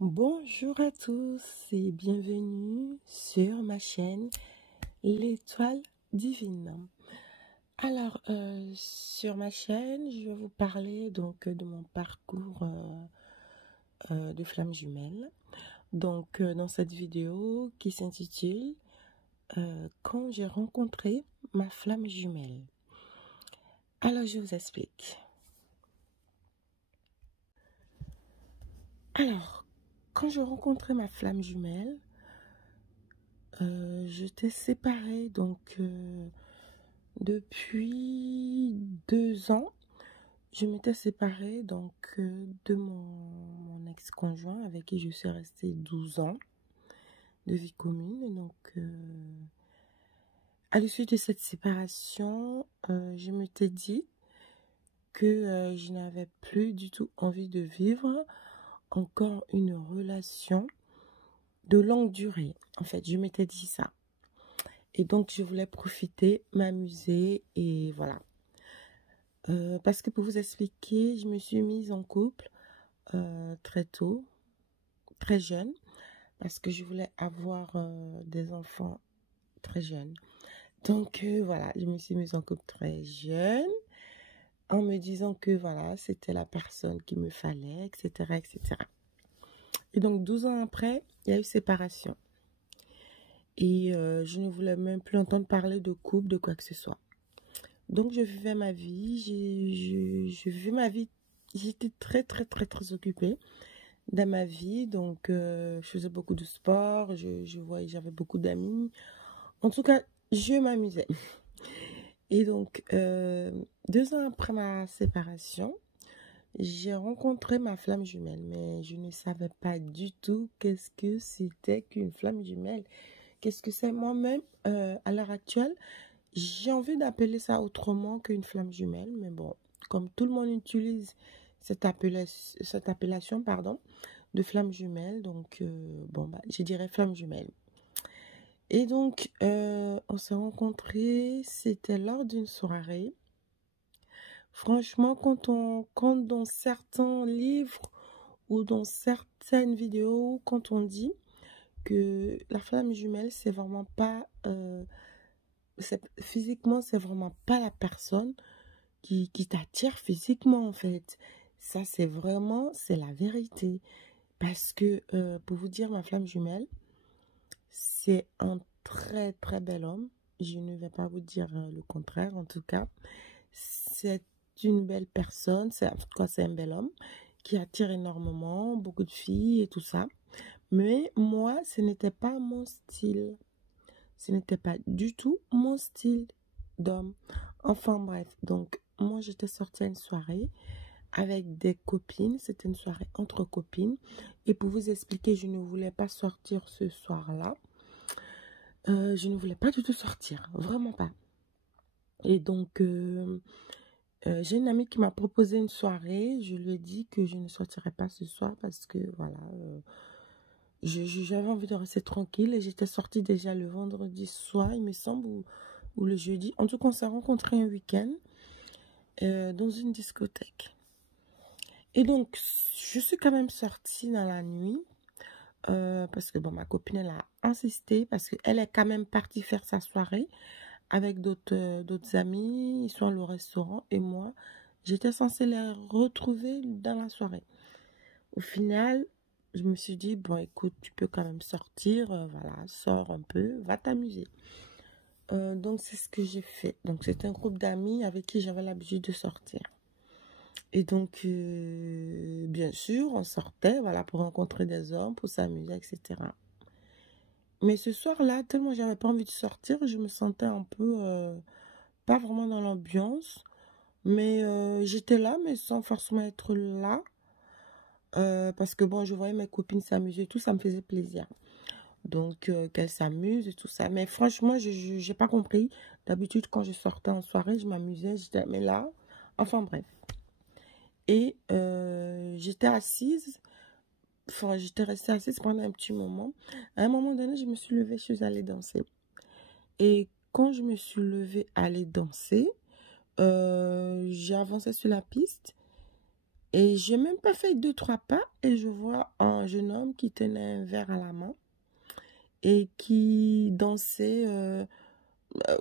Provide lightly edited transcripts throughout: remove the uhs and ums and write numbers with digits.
Bonjour à tous et bienvenue sur ma chaîne L'étoile divine. Alors, sur ma chaîne, je vais vous parler donc de mon parcours de flamme jumelle. Donc, dans cette vidéo qui s'intitule Quand j'ai rencontré ma flamme jumelle. Alors, je vous explique. Alors, quand j'ai rencontré ma flamme jumelle, j'étais séparée donc depuis 2 ans. Je m'étais séparée donc de mon ex-conjoint avec qui je suis restée 12 ans de vie commune. Et donc, à l'issue de cette séparation, je m'étais dit que je n'avais plus du tout envie de vivre encore une relation de longue durée. En fait, je m'étais dit ça. Et donc, je voulais profiter, m'amuser et voilà. Parce que pour vous expliquer, je me suis mise en couple très tôt, très jeune, parce que je voulais avoir des enfants très jeunes. Donc, voilà, je me suis mise en couple très jeune, en me disant que voilà, c'était la personne qu'il me fallait, etc., etc. Et donc, 12 ans après, il y a eu séparation. Et je ne voulais même plus entendre parler de couple, de quoi que ce soit. Donc, je vivais ma vie, je vivais ma vie, j'étais très, très, très, très occupée dans ma vie. Donc, je faisais beaucoup de sport, je voyais, j'avais beaucoup d'amis. En tout cas, je m'amusais. Et donc, 2 ans après ma séparation, j'ai rencontré ma flamme jumelle, mais je ne savais pas du tout qu'est-ce que c'était qu'une flamme jumelle. Qu'est-ce que c'est moi-même, à l'heure actuelle, j'ai envie d'appeler ça autrement qu'une flamme jumelle, mais bon, comme tout le monde utilise cette appellation, pardon, de flamme jumelle, donc bon, bah, je dirais flamme jumelle. Et donc, on s'est rencontrés, c'était lors d'une soirée. Franchement, quand dans certains livres ou dans certaines vidéos, quand on dit que la flamme jumelle, c'est vraiment pas... physiquement, c'est vraiment pas la personne qui t'attire physiquement, en fait. Ça, c'est vraiment, c'est la vérité. Parce que, pour vous dire, ma flamme jumelle, c'est un très, très bel homme. Je ne vais pas vous dire le contraire, en tout cas. C'est une belle personne, en tout cas, c'est un bel homme qui attire énormément, beaucoup de filles et tout ça. Mais moi, ce n'était pas mon style. Ce n'était pas du tout mon style d'homme. Enfin bref, donc moi j'étais sortie à une soirée avec des copines. C'était une soirée entre copines. Et pour vous expliquer, je ne voulais pas sortir ce soir-là. Je ne voulais pas du tout sortir, vraiment pas. Et donc, j'ai une amie qui m'a proposé une soirée. Je lui ai dit que je ne sortirais pas ce soir parce que voilà, j'avais envie de rester tranquille. Et j'étais sortie déjà le vendredi soir, il me semble, ou le jeudi. En tout cas, on s'est rencontrés un week-end dans une discothèque. Et donc, je suis quand même sortie dans la nuit parce que bon, ma copine, elle a insisté parce qu'elle est quand même partie faire sa soirée avec d'autres amis. Ils sont allés au restaurant et moi, j'étais censée les retrouver dans la soirée. Au final, je me suis dit, bon, écoute, tu peux quand même sortir, voilà, sors un peu, va t'amuser. Donc, c'est ce que j'ai fait. Donc, c'est un groupe d'amis avec qui j'avais l'habitude de sortir. Et donc, bien sûr, on sortait, voilà, pour rencontrer des hommes, pour s'amuser, etc. Mais ce soir-là, tellement j'avais pas envie de sortir, je me sentais un peu, pas vraiment dans l'ambiance. Mais j'étais là, mais sans forcément être là. Parce que bon, je voyais mes copines s'amuser et tout, ça me faisait plaisir. Donc, qu'elles s'amusent et tout ça. Mais franchement, je n'ai pas compris. D'habitude, quand je sortais en soirée, je m'amusais. J'étais, mais là, enfin bref. Et j'étais assise. Enfin, j'étais restée assise pendant un petit moment. À un moment donné, je me suis levée, je suis allée danser. Et quand je me suis levée, aller danser, j'ai avancé sur la piste. Et j'ai même pas fait 2, 3 pas et je vois un jeune homme qui tenait un verre à la main et qui dansait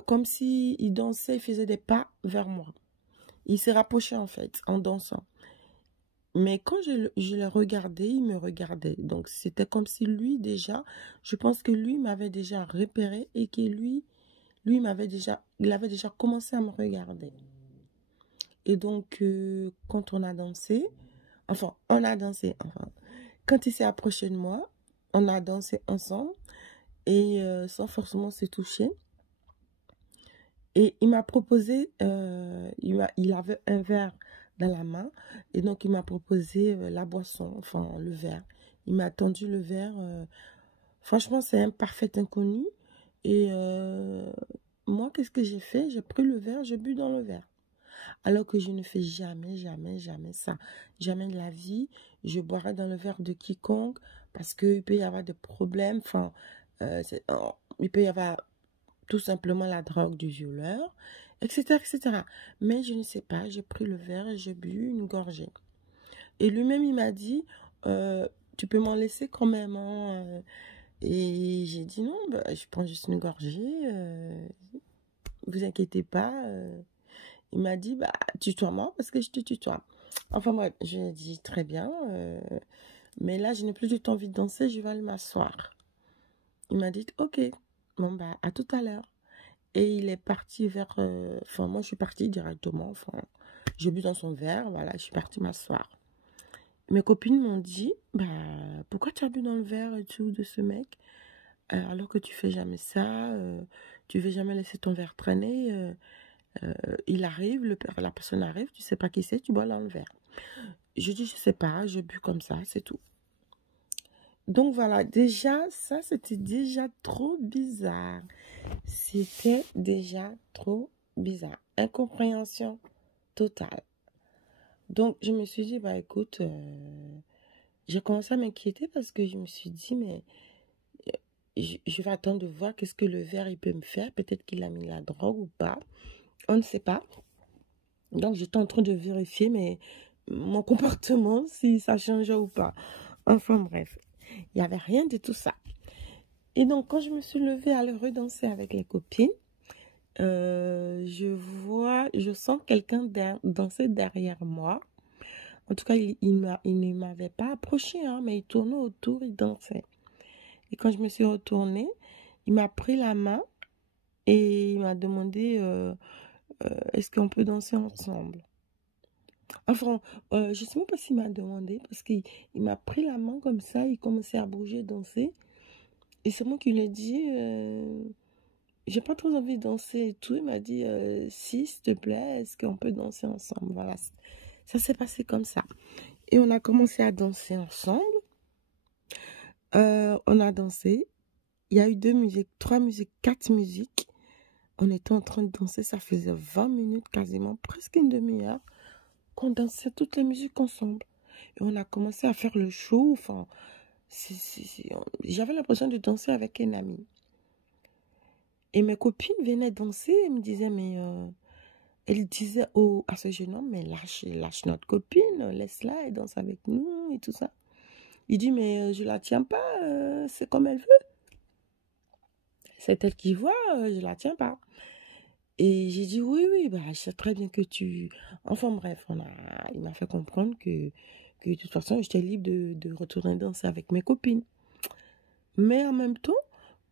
comme si il dansait, il faisait des pas vers moi. Il s'est rapproché en fait en dansant. Mais quand je le regardais, il me regardait. Donc c'était comme si lui déjà, je pense que lui m'avait déjà repéré et que lui il avait déjà commencé à me regarder. Et donc quand on a dansé, enfin, quand il s'est approché de moi, on a dansé ensemble et sans forcément se toucher. Et il m'a proposé, il avait un verre dans la main, et donc il m'a proposé la boisson, enfin le verre. Il m'a tendu le verre. Franchement, c'est un parfait inconnu. Et moi, qu'est-ce que j'ai fait? J'ai pris le verre, j'ai bu dans le verre. Alors que je ne fais jamais, jamais, jamais ça. Jamais de la vie. Je boirai dans le verre de quiconque parce qu'il peut y avoir des problèmes. Enfin, il peut y avoir tout simplement la drogue du violeur, etc., etc. Mais je ne sais pas, j'ai pris le verre et j'ai bu une gorgée. Et lui-même, il m'a dit, tu peux m'en laisser quand même, hein. Et j'ai dit non, bah, je prends juste une gorgée, vous inquiétez pas. Il m'a dit, bah, tutoie-moi parce que je te tutoie. Enfin, moi, j'ai dit très bien, mais là, je n'ai plus du tout envie de danser, je vais aller m'asseoir. Il m'a dit, ok, bon, bah, à tout à l'heure. Et il est parti vers... Enfin, moi, je suis partie directement. Enfin, j'ai bu dans son verre. Voilà, je suis partie m'asseoir. Mes copines m'ont dit, bah, pourquoi tu as bu dans le verre et tout de ce mec alors que tu fais jamais ça, tu veux jamais laisser ton verre traîner. Il arrive, la personne arrive, tu sais pas qui c'est, tu bois dans le verre. Je dis, je sais pas, je bu comme ça, c'est tout. Donc voilà, déjà, ça, c'était déjà trop bizarre. C'était déjà trop bizarre. Incompréhension totale. Donc, je me suis dit, bah écoute, j'ai commencé à m'inquiéter parce que je me suis dit, mais je vais attendre de voir qu'est-ce que le verre il peut me faire. Peut-être qu'il a mis la drogue ou pas. On ne sait pas. Donc, j'étais en train de vérifier mon comportement, si ça changeait ou pas. Enfin bref, il n'y avait rien de tout ça. Et donc, quand je me suis levée à aller redanser avec les copines, je sens quelqu'un danser derrière moi. En tout cas, il ne m'avait pas approché, hein, mais il tournait autour, il dansait. Et quand je me suis retournée, il m'a pris la main et il m'a demandé est-ce qu'on peut danser ensemble? Enfin, je ne sais même pas s'il m'a demandé parce qu'il m'a pris la main comme ça, il commençait à bouger, danser. Et c'est moi qui lui ai dit j'ai pas trop envie de danser et tout. Il m'a dit, si, s'il te plaît, est-ce qu'on peut danser ensemble? Voilà, ça s'est passé comme ça. Et on a commencé à danser ensemble. On a dansé. Il y a eu 2 musiques, 3 musiques, 4 musiques. On était en train de danser. Ça faisait 20 minutes quasiment, presque une demi-heure, qu'on dansait toutes les musiques ensemble. Et on a commencé à faire le show. Enfin, j'avais l'impression de danser avec un ami. Et mes copines venaient danser et me disaient, mais... elle disait à ce jeune homme, mais lâche notre copine, laisse-la, elle danse avec nous et tout ça. Il dit, mais je la tiens pas, c'est comme elle veut. C'est elle qui voit, je la tiens pas. Et j'ai dit, oui, oui, bah, je sais très bien que tu... Enfin bref, il m'a fait comprendre que de toute façon, j'étais libre de retourner danser avec mes copines. Mais en même temps,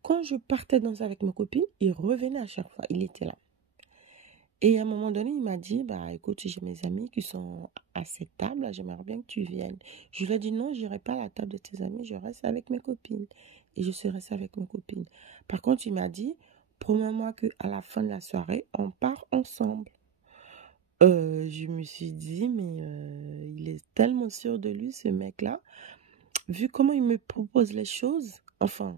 quand je partais danser avec mes copines, il revenait à chaque fois, il était là. Et à un moment donné, il m'a dit, bah écoute, j'ai mes amis qui sont à cette table, j'aimerais bien que tu viennes. Je lui ai dit, non, je n'irai pas à la table de tes amis, je reste avec mes copines. Et je suis restée avec mes copines. Par contre, il m'a dit, promets-moi qu'à la fin de la soirée, on part ensemble. Je me suis dit, mais il est tellement sûr de lui, ce mec-là. Vu comment il me propose les choses, enfin,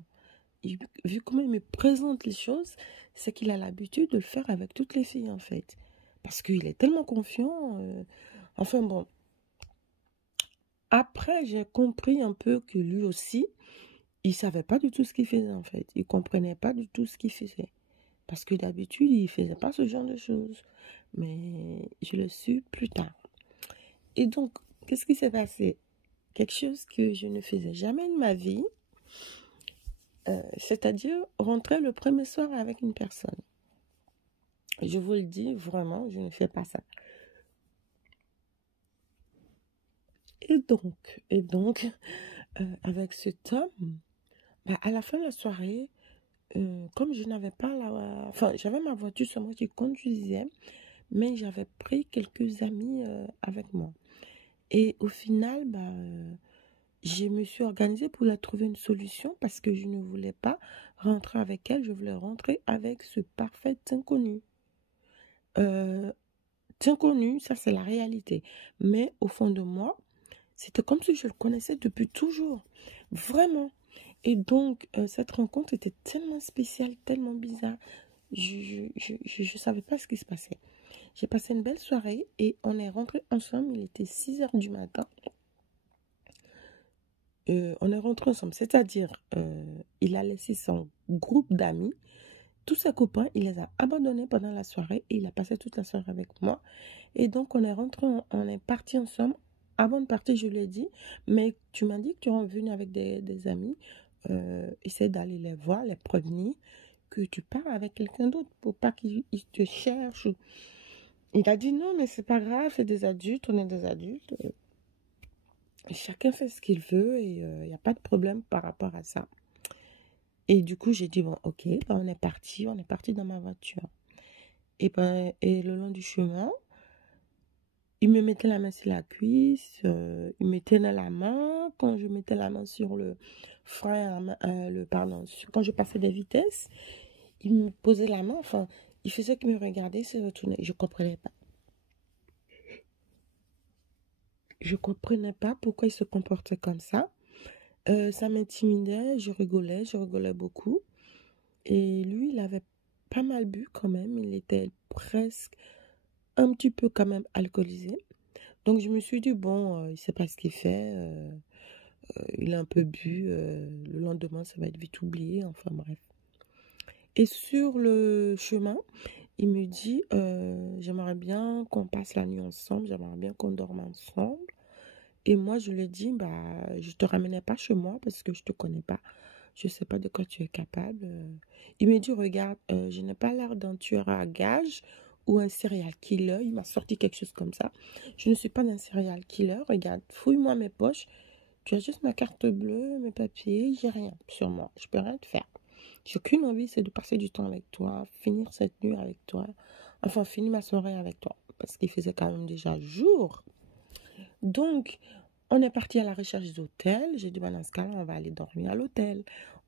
vu comment il me présente les choses, c'est qu'il a l'habitude de le faire avec toutes les filles, en fait. Parce qu'il est tellement confiant. Enfin bon. Après, j'ai compris un peu que lui aussi, il savait pas du tout ce qu'il faisait, en fait. Il comprenait pas du tout ce qu'il faisait. Parce que d'habitude, il faisait pas ce genre de choses. Mais je le su plus tard. Et donc, qu'est-ce qui s'est passé? Quelque chose que je ne faisais jamais de ma vie, c'est-à-dire rentrer le premier soir avec une personne. Je vous le dis, vraiment, je ne fais pas ça. Et donc, avec cet homme, bah, à la fin de la soirée, comme je n'avais pas enfin, j'avais ma voiture, c'est moi qui conduisais, mais j'avais pris quelques amis avec moi. Et au final, bah, je me suis organisée pour la trouver une solution parce que je ne voulais pas rentrer avec elle, je voulais rentrer avec ce parfait inconnu. Euh, Inconnu, ça c'est la réalité. Mais au fond de moi, c'était comme si je le connaissais depuis toujours. Vraiment. Et donc, cette rencontre était tellement spéciale, tellement bizarre. Je savais pas ce qui se passait. J'ai passé une belle soirée et on est rentrés ensemble. Il était 6 heures du matin. On est rentrés ensemble. C'est-à-dire, il a laissé son groupe d'amis. Tous ses copains, il les a abandonnés pendant la soirée et il a passé toute la soirée avec moi. Et donc, on est rentrés, on est partis ensemble. Avant de partir, je lui ai dit, mais tu m'as dit que tu es revenu avec des amis. Essaie d'aller les voir, les prévenir que tu pars avec quelqu'un d'autre pour pas qu'ils te cherchent. Il a dit non, mais c'est pas grave, c'est des adultes, on est des adultes. Chacun fait ce qu'il veut et il n'y a pas de problème par rapport à ça. Et du coup, j'ai dit, bon, ok, ben, on est parti dans ma voiture. Et le long du chemin, il me mettait la main sur la cuisse, il me tenait la main. Quand je mettais la main sur le frein, quand je passais des vitesses, il me posait la main, enfin, il faisait qu'il me regardait, il se retournait. Je comprenais pas. Je comprenais pas pourquoi il se comportait comme ça. Ça m'intimidait, je rigolais beaucoup. Et lui, il avait pas mal bu quand même, il était presque un petit peu quand même alcoolisé. Donc je me suis dit, bon, il sait pas ce qu'il fait, il a un peu bu, le lendemain ça va être vite oublié, enfin bref. Et sur le chemin, il me dit, j'aimerais bien qu'on passe la nuit ensemble, j'aimerais bien qu'on dorme ensemble. Et moi je lui ai dit, bah, je te ramenais pas chez moi parce que je te connais pas. Je sais pas de quoi tu es capable. Il me dit, regarde, je n'ai pas l'air d'un tueur à gages ou un serial killer. Il m'a sorti quelque chose comme ça. Je ne suis pas un serial killer. Regarde, fouille-moi mes poches. Tu as juste ma carte bleue, mes papiers. J'ai rien sur moi. Je peux rien te faire. J'ai qu'une envie, c'est de passer du temps avec toi, finir cette nuit avec toi. Enfin, finir ma soirée avec toi. Parce qu'il faisait quand même déjà jour. Donc, on est parti à la recherche d'hôtels. J'ai dit, dans ce cas-là, on va aller dormir à l'hôtel.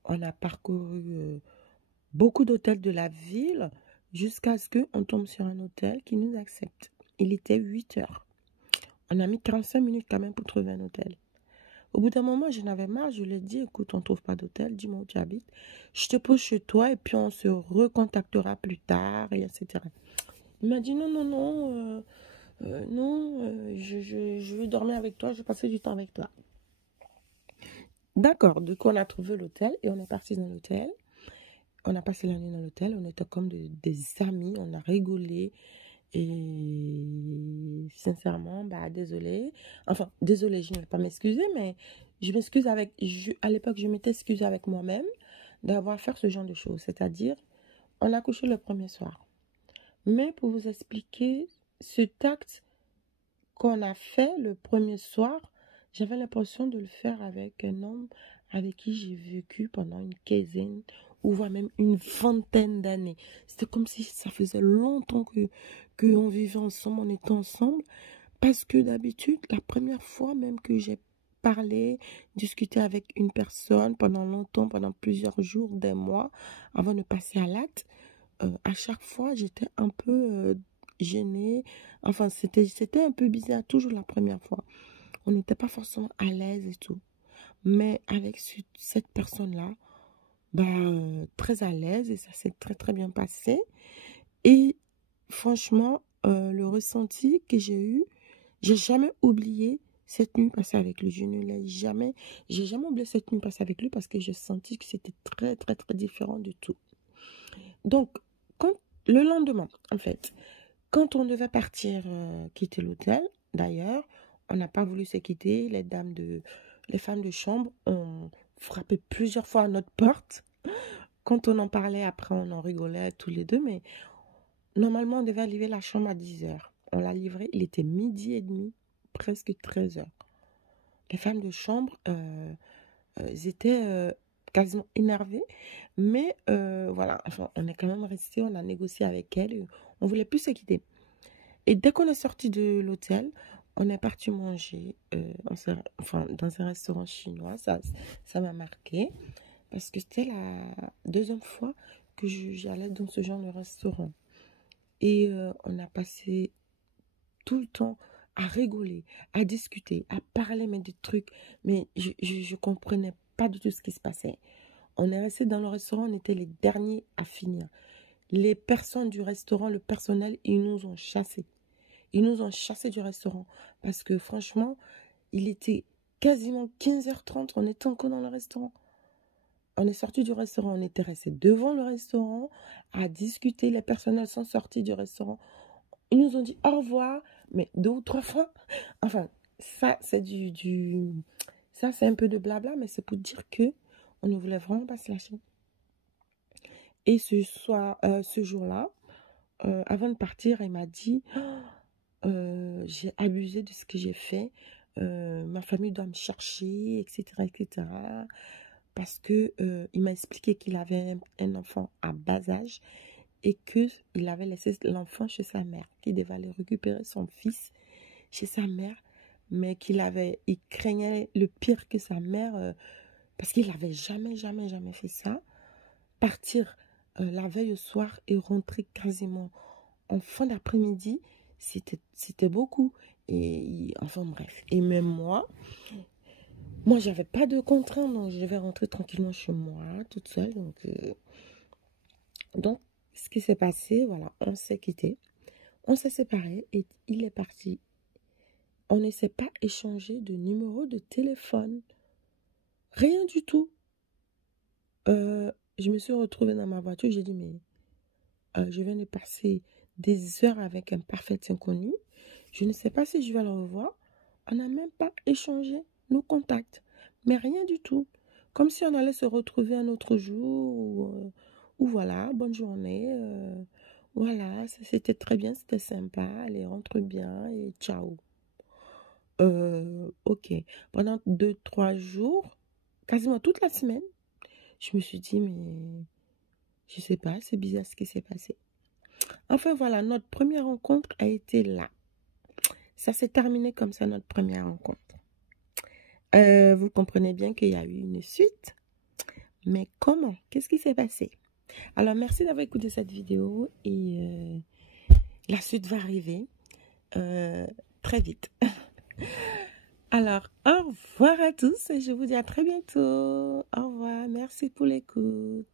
On a parcouru beaucoup d'hôtels de la ville jusqu'à ce qu'on tombe sur un hôtel qui nous accepte. Il était 8 heures. On a mis 45 minutes quand même pour trouver un hôtel. Au bout d'un moment, j'en avais marre. Je lui ai dit, écoute, on ne trouve pas d'hôtel. Dis-moi où tu habites. Je te pose chez toi et puis on se recontactera plus tard, et etc. Il m'a dit, non, non, non. Non, je veux dormir avec toi, je veux passer du temps avec toi. D'accord, du coup on a trouvé l'hôtel et on est parti dans l'hôtel. On a passé la nuit dans l'hôtel, on était comme des amis, on a rigolé. Et sincèrement, bah désolé. Enfin, désolé, je ne vais pas m'excuser, mais je m'excuse à l'époque, je m'étais excusée avec moi-même d'avoir fait ce genre de choses. C'est-à-dire, on a couché le premier soir. Mais pour vous expliquer, cet acte qu'on a fait le premier soir, j'avais l'impression de le faire avec un homme avec qui j'ai vécu pendant une quinzaine ou voire même une vingtaine d'années. C'était comme si ça faisait longtemps qu'on vivait ensemble, on était ensemble. Parce que d'habitude, la première fois même que j'ai parlé, discuté avec une personne pendant longtemps, pendant plusieurs jours, des mois, avant de passer à l'acte, à chaque fois, j'étais un peu gênée. Enfin, c'était un peu bizarre, toujours la première fois. On n'était pas forcément à l'aise et tout. Mais avec cette personne-là, bah, très à l'aise et ça s'est très très bien passé. Et franchement, le ressenti que j'ai eu, j'ai jamais oublié cette nuit passée avec lui. J'ai jamais oublié cette nuit passée avec lui parce que j'ai senti que c'était très très très différent du tout. Donc, le lendemain, en fait, quand on devait partir quitter l'hôtel, d'ailleurs, on n'a pas voulu se quitter. Les femmes de chambre ont frappé plusieurs fois à notre porte. Quand on en parlait, après, on en rigolait tous les deux. Mais normalement, on devait livrer la chambre à 10 heures. On l'a livré, il était 12h30, presque 13 heures. Les femmes de chambre, elles étaient quasiment énervées. Mais voilà, enfin, on est quand même resté, on a négocié avec elles. On ne voulait plus se quitter. Et dès qu'on est sorti de l'hôtel, on est parti manger dans un restaurant chinois. Ça m'a marqué parce que c'était la deuxième fois que j'allais dans ce genre de restaurant. Et on a passé tout le temps à rigoler, à discuter, à parler mais des trucs. Mais je comprenais pas du tout ce qui se passait. On est resté dans le restaurant, on était les derniers à finir. Les personnes du restaurant, le personnel, ils nous ont chassés. Ils nous ont chassés du restaurant parce que franchement, il était quasiment 15h30, on était encore dans le restaurant. On est sorti du restaurant, on était resté devant le restaurant à discuter. Les personnels sont sortis du restaurant. Ils nous ont dit au revoir, mais 2 ou 3 fois. Enfin, ça, c'est ça, c'est un peu de blabla, mais c'est pour dire que on ne voulait vraiment pas se lâcher. Et ce jour-là, avant de partir, il m'a dit... j'ai abusé de ce que j'ai fait. Ma famille doit me chercher, etc., etc. Parce que il m'a expliqué qu'il avait un enfant à bas âge et qu'il avait laissé l'enfant chez sa mère, qu'il devait aller récupérer son fils chez sa mère, mais il craignait le pire que sa mère, parce qu'il n'avait jamais fait ça, partir la veille au soir et rentrer quasiment en fin d'après-midi. C'était beaucoup. Et enfin bref. Et même moi, j'avais pas de contraintes, donc je devais rentrer tranquillement chez moi, toute seule. Donc ce qui s'est passé, voilà, on s'est quitté, on s'est séparés et il est parti. On ne s'est pas échangé de numéro de téléphone. Rien du tout. Je me suis retrouvée dans ma voiture, j'ai dit, mais je viens de passer des heures avec un parfait inconnu. Je ne sais pas si je vais le revoir. On n'a même pas échangé nos contacts. Mais rien du tout. Comme si on allait se retrouver un autre jour. Ou voilà, bonne journée. Voilà, c'était très bien, c'était sympa. Allez, rentre bien et ciao. Ok. Pendant 2-3 jours, quasiment toute la semaine, je me suis dit, mais je sais pas, c'est bizarre ce qui s'est passé. Enfin voilà, notre première rencontre a été là. Ça s'est terminé comme ça, notre première rencontre. Vous comprenez bien qu'il y a eu une suite. Mais comment? Qu'est-ce qui s'est passé? Alors, merci d'avoir écouté cette vidéo et la suite va arriver très vite. Alors, au revoir à tous et je vous dis à très bientôt. Au revoir, merci pour l'écoute.